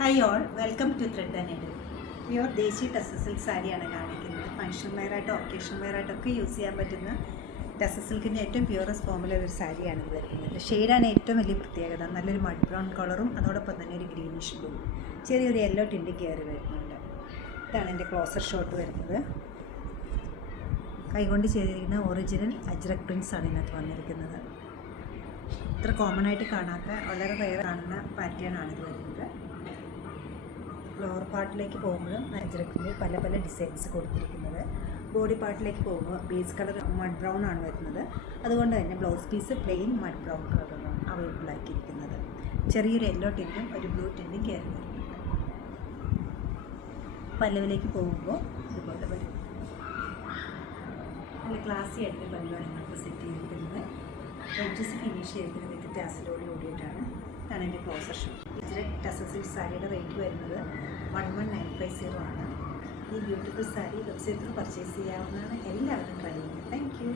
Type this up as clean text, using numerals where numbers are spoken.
Hi all, welcome to thread and needle. Pure desi tussar silk സാരിയാണ് കാണിക്കുന്നത്. Function വെയറായിട്ടോ occasion വെയറായിട്ടൊക്കെ യൂസ് ചെയ്യാൻ പറ്റുന്ന ടസർ സിൽക്കിൻ്റെ ഏറ്റവും പ്യുവറസ്റ്റ് ഫോമിലുള്ള ഒരു സാരിയാണ് ഇത് വരുന്നത്. ഷെയ്ഡാണ് ഏറ്റവും വലിയ പ്രത്യേകത. നല്ലൊരു മഡ് ബ്രൗൺ കളറും അതോടൊപ്പം തന്നെ ഒരു ഗ്രീനിഷ് ബ്ലൂ, ചെറിയൊരു യെല്ലോ ടിൻറ്റ് കയറി വരുന്നുണ്ട്. ഇതാണ് എൻ്റെ ക്ലോസർ ഷോട്ട് വരുന്നത്. കൈകൊണ്ട് ചെയ്തിരിക്കുന്ന ഒറിജിനൽ അജ്രക് പ്രിൻസ് ആണ് ഇതിനകത്ത് വന്നിരിക്കുന്നത്. ഇത്ര കോമൺ ആയിട്ട് കാണാത്ത വളരെ റെയർ കാണുന്ന പാറ്റേൺ ആണ് ഇത് വരുന്നത്. ഫ്ലോർ പാർട്ടിലേക്ക് പോകുമ്പോഴും അജ്രക്കിൻ്റെ പല പല ഡിസൈൻസ് കൊടുത്തിരിക്കുന്നത്. ബോഡി പാർട്ടിലേക്ക് പോകുമ്പോൾ ബേസ് കളർ മഡ് ബ്രൗൺ ആണ് വരുന്നത്. അതുകൊണ്ട് തന്നെ blouse piece plain mud brown കളറാണ് അവൈലബിൾ ആക്കിയിരിക്കുന്നത്. ചെറിയൊരു യെല്ലോ ടിൻറ്റും ഒരു ബ്ലൂ ടിൻറ്റും കയറി വരുന്നുണ്ട്. പല്ലവിലേക്ക് പോകുമ്പോൾ ഇതുപോലെ വരും. നല്ല ക്ലാസി ആയിട്ട് പല്ലുവാണ് നമുക്ക് സെറ്റ് ചെയ്തിരിക്കുന്നത്. എഡ്ജസ് ഫിനിഷ് ചെയ്തിരിക്കുന്നത് വിത്ത് ടാസിലോട് കൂടിയിട്ടാണ്. ഇതാണ് എൻ്റെ closer shot. Ajrak tussar silk സാരിയുടെ റേറ്റ് വരുന്നത് 11950 ആണ്. ഈ ബ്യൂട്ടിഫുൾ സാരി വെബ്സൈറ്റിൽ പർച്ചേസ് ചെയ്യാവുന്നതാണ്. എല്ലാവരും ട്രൈ ചെയ്യുന്നത്. Thank you.